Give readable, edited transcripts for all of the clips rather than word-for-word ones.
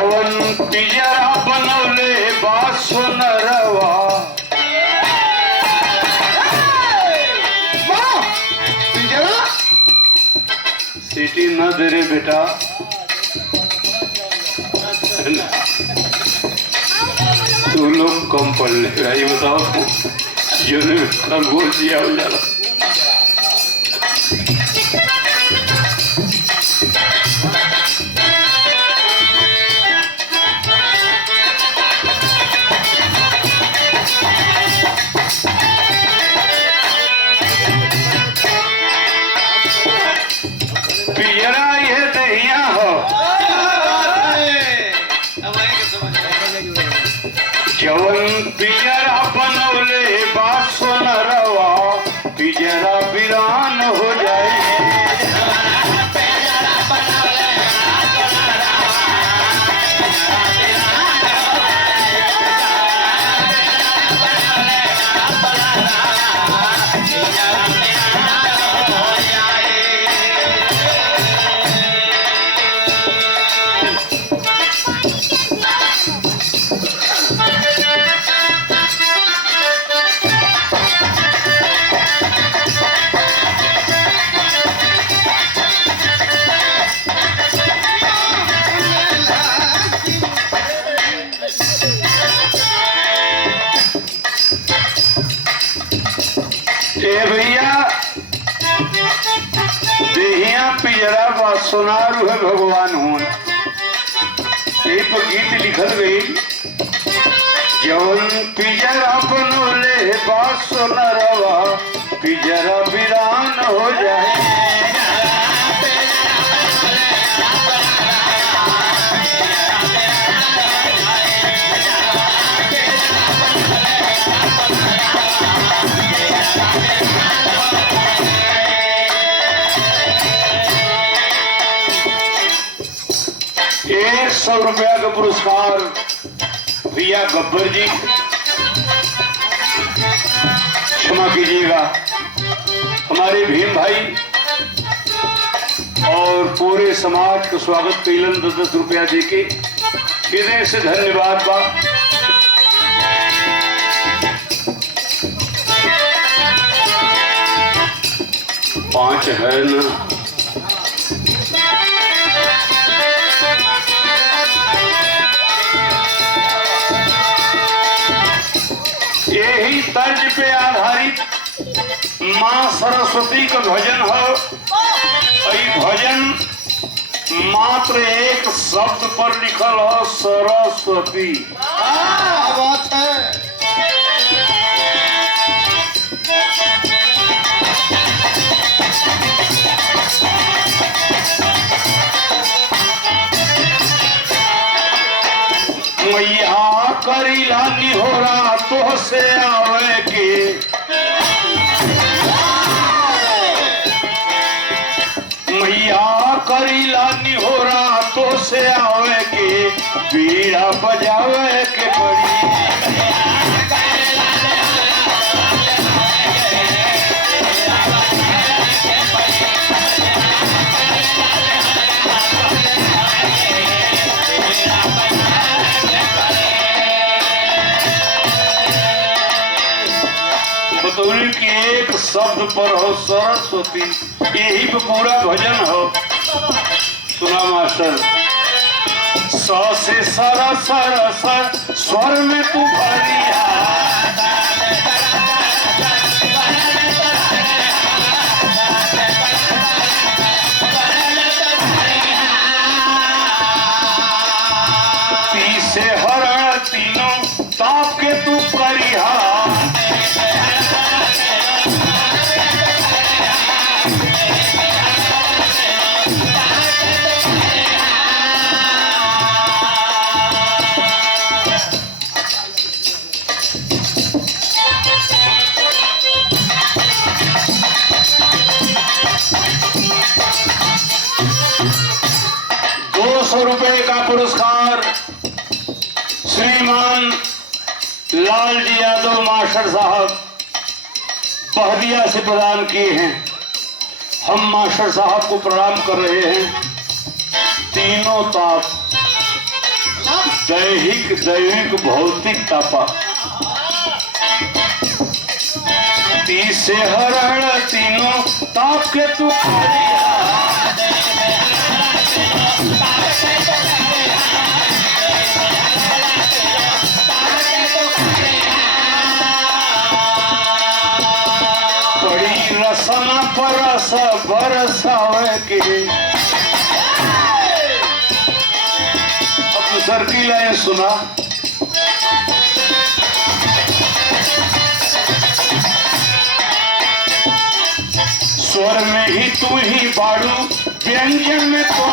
जवन पिंजरा बनवले बासुनरवा सीटी न दे रे बेटा तू लोग कम पढ़ ले ये बताओ खरगोश दिया हो जाला पिंजरा ये दहिया हो जवन पिंजरा बनवले बासुनरवा पिंजरा वीरान हो जाए भैया देहिया पिंजरा बासुनारू है भगवान होन यही पर गीत लिखल गई जवन पिंजरा बनवले बासुनरवा पिंजरा वीरान हो जाए ₹100 का पुरस्कार भैया गब्बर जी क्षमा कीजिएगा हमारे भीम भाई और पूरे समाज को स्वागत कैलन 10-10 रुपया देके हृदय से धन्यवाद बा पांच है ना यही तर्ज पे आधारित माँ सरस्वती का भजन हो भजन मात्र एक शब्द पर लिखल हो सरस्वती बात है मैया करीला निहोरा तो से आवे के मैया करीला निहोरा तो से आवे के बीड़ा बजावे के पड़ी की एक शब्द पर हो सरस्वती यही पे पूरा भजन हो सुना मास्टर स से सर सर सर स्वर में तू भरिया ती से हर तीनों ताप के तू करिया ₹200 का पुरस्कार श्रीमान लाल जी यादव मास्टर साहब बहदिया से प्रदान किए हैं। हम मास्टर साहब को प्रणाम कर रहे हैं। तीनों ताप दैहिक दैविक भौतिक तापा तीसे हरण तीनों ताप के तू पड़ी रसना परस बरसावे के। अब सर की लाइन सुना। स्वर में ही तू ही बाड़ू व्यंजन में तो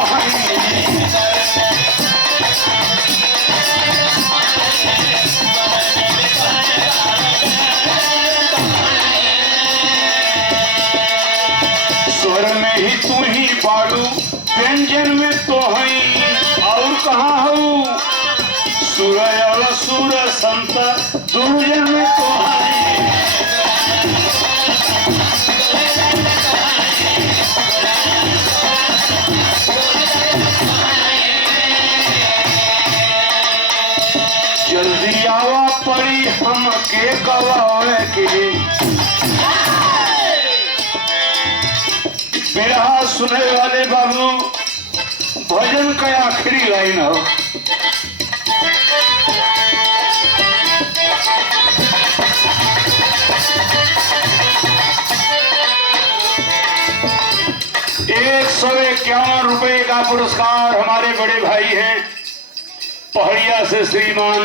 स्वर में ही तू ही बाड़ू व्यंजन में तो है और कहाँ हो सूरज और सूर संत दुर्जन में तो है। जल्दी आवा पड़ी हम के गवावे के। बिरहा सुने वाले बाबू भजन का आखिरी लाइन हो। ₹151 का पुरस्कार हमारे बड़े भाई हैं पहड़िया से श्रीमान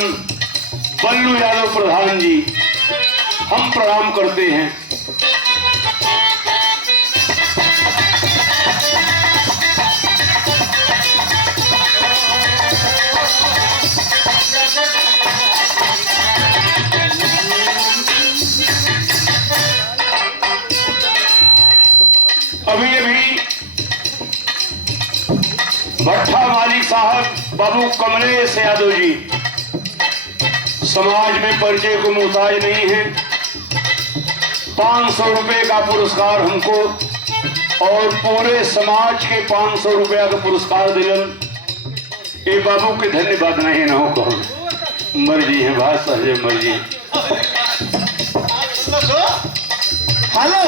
बल्लू यादव प्रधान जी, हम प्रणाम करते हैं। अभी अभी भट्ठा मालिक साहब बाबू कमलेश यादव जी समाज में परिचय को मुहताज नहीं है, ₹500 का पुरस्कार हमको और पूरे समाज के ₹500 का पुरस्कार दिलन। ये बाबू के धन्यवाद नहीं ना हो मर्जी है बात सहजे मर्जी। हेलो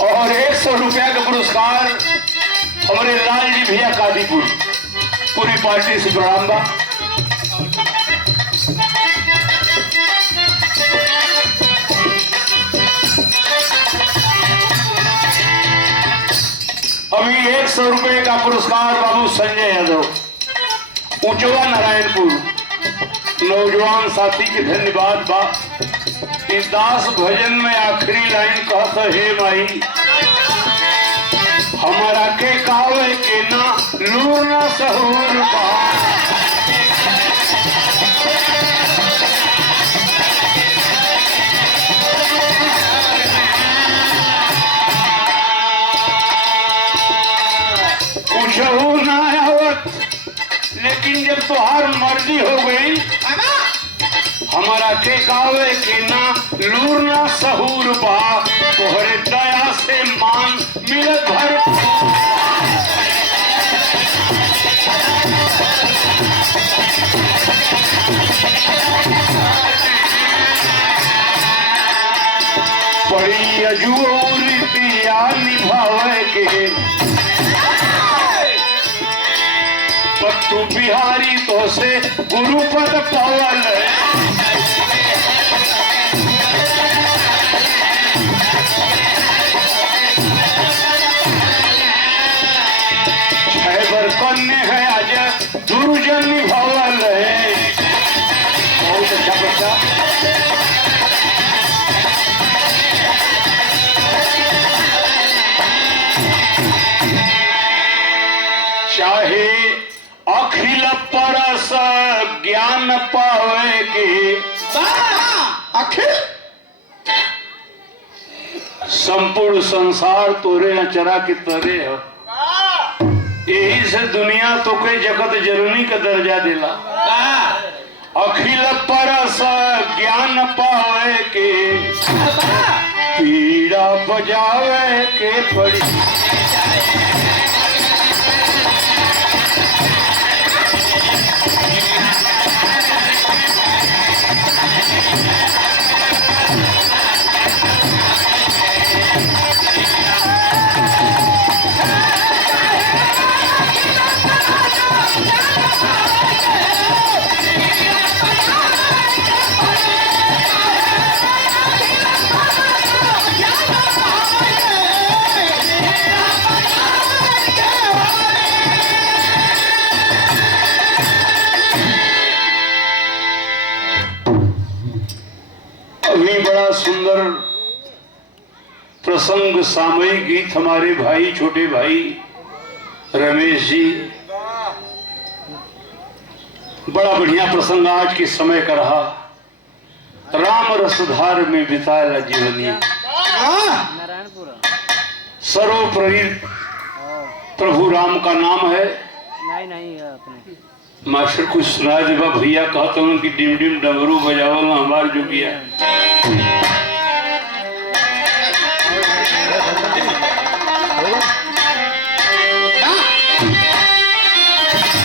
और ₹100 का पुरस्कार हमारे लाल जी भैया कादीपुर, पूरी पार्टी से प्रणाम बा। अभी ₹100 का पुरस्कार बाबू संजय यादव ऊंचवा नारायणपुर, नौजवान साथी के धन्यवाद बा। इस दास भजन में आखिरी लाइन कहता हे माई हमारा के कावे के ना लूर ना सहूर बा। पूछो ना आवत लेकिन जब तुहार मर्जी हो गई हमारा के कावे के ना लूर ना सहूर बा। तोहरे दया से मान मिलत भर बड़ी अजूरी पिया निभावे के। पत्तू बिहारी तो से गुरुपद पावल कन्या है आज दुर्जन निभावल है। बहुत अच्छा बच्चा। चाहे अखिल परस ज्ञान पावे के अखिल संपूर्ण संसार तोरे अचरा के तरे है। यही से दुनिया तो के जगत जननी का दर्जा दिला। अखिल परस ज्ञान पावे के पीड़ा बजावे के पड़ी। अभी बड़ा सुंदर प्रसंग सामयिक गीत हमारे भाई छोटे भाई रमेश जी, बड़ा बढ़िया प्रसंग आज के समय का रहा। राम रसधार में बिताया जीवनी, सर्वोपरि प्रभु राम का नाम है। नहीं अपने मास्टर कुछ सुना देवा भैया कहते हैं कि डिम डिम डमरू बजावल हमार जो किया।